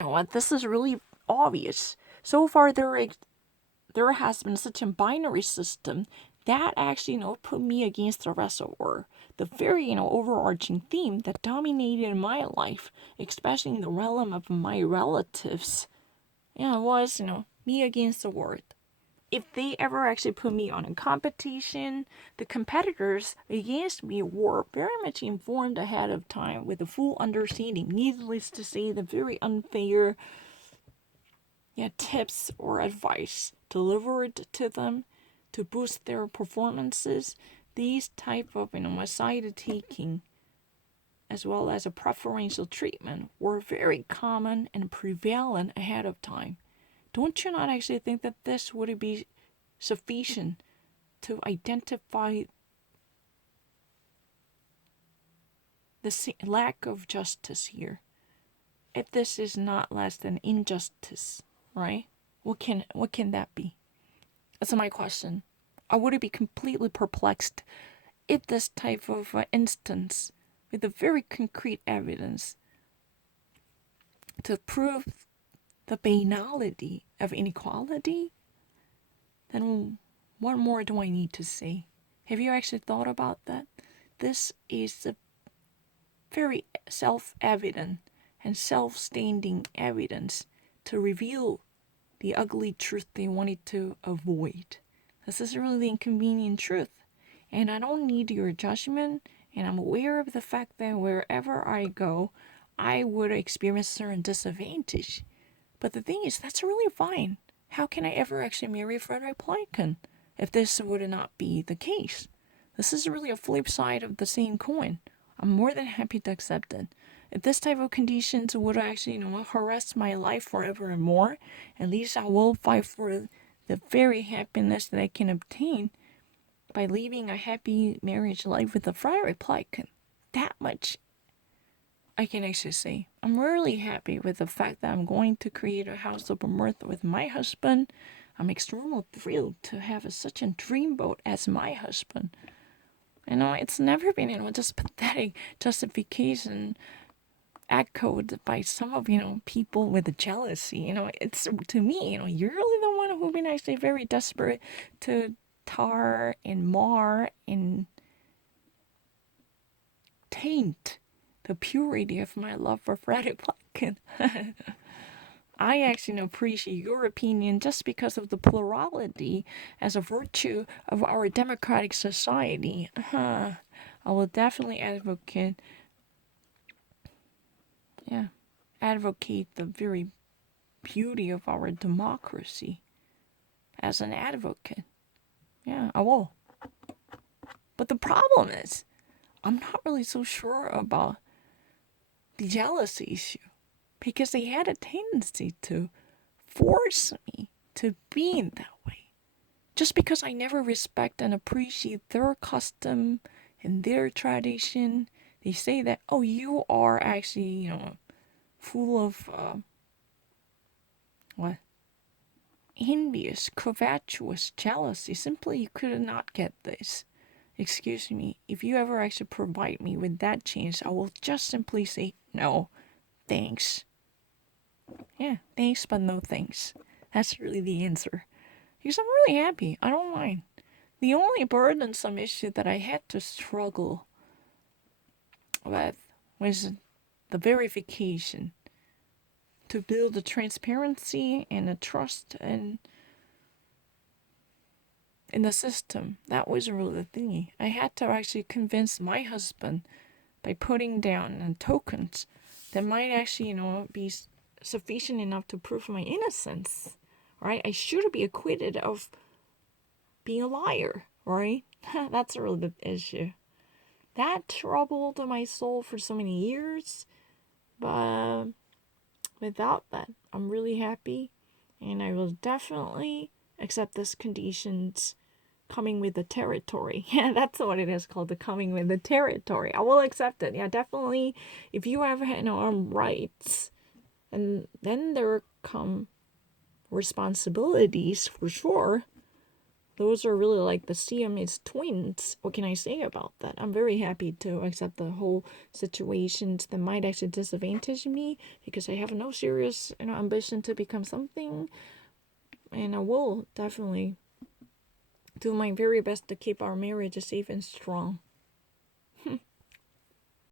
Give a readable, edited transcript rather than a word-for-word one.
know what? This is really obvious. So far, there has been such a binary system that actually, put me against the rest of the world. The very, overarching theme that dominated my life, especially in the realm of my relatives, was, me against the world. If they ever actually put me on a competition, the competitors against me were very much informed ahead of time with a full understanding. Needless to say, the very unfair tips or advice delivered to them to boost their performances. These type of aside taking as well as a preferential treatment were very common and prevalent ahead of time. Don't you not actually think that this would be sufficient to identify the lack of justice here? If this is not less than injustice, right? What can that be? That's my question. I would be completely perplexed if this type of instance, with a very concrete evidence to prove the banality of inequality, then what more do I need to say? Have you actually thought about that? This is a very self-evident and self-standing evidence to reveal the ugly truth they wanted to avoid. This is really the inconvenient truth. And I don't need your judgment, and I'm aware of the fact that wherever I go, I would experience certain disadvantage. But the thing is, that's really fine. How can I ever actually marry Frederick Plankin if this would not be the case? This is really a flip side of the same coin. I'm more than happy to accept it. If this type of conditions would actually, harass my life forever and more, at least I will fight for the very happiness that I can obtain by living a happy marriage life with a Frederick Plankin. That much I can actually say. I'm really happy with the fact that I'm going to create a house of mirth with my husband. I'm extremely thrilled to have such a dreamboat as my husband. It's never been, just pathetic justification echoed by some of, people with jealousy. It's to me, you're really the one who's been actually very desperate to tar and mar and taint the purity of my love for Frederick Plankin. I actually appreciate your opinion just because of the plurality as a virtue of our democratic society. I will definitely advocate the very beauty of our democracy as an advocate. Yeah, I will. But the problem is, I'm not really so sure about the jealousy issue because they had a tendency to force me to be in that way. Just because I never respect and appreciate their custom and their tradition, they say that, oh, you are actually, full of, what? Envious, covetous jealousy. Simply, you could not get this. Excuse me, if you ever actually provide me with that chance, I will just simply say, no, thanks. Yeah, thanks, but no thanks. That's really the answer. Because I'm really happy. I don't mind. The only burdensome issue that I had to struggle with was the verification to build a transparency and a trust in the system. That was really the thing. I had to actually convince my husband by putting down tokens that might actually, be sufficient enough to prove my innocence. Right? I should be acquitted of being a liar. Right? That's really the issue. That troubled my soul for so many years, but without that, I'm really happy, and I will definitely accept this conditions coming with the territory. Yeah, that's what it is called, the coming with the territory. I will accept it. Yeah, definitely. If you have rights, and then there come responsibilities for sure. those are really like the Siamese twins. What can I say about that? I'm very happy to accept the whole situations that might actually disadvantage me because I have no serious, ambition to become something, and I will definitely do my very best to keep our marriage safe and strong.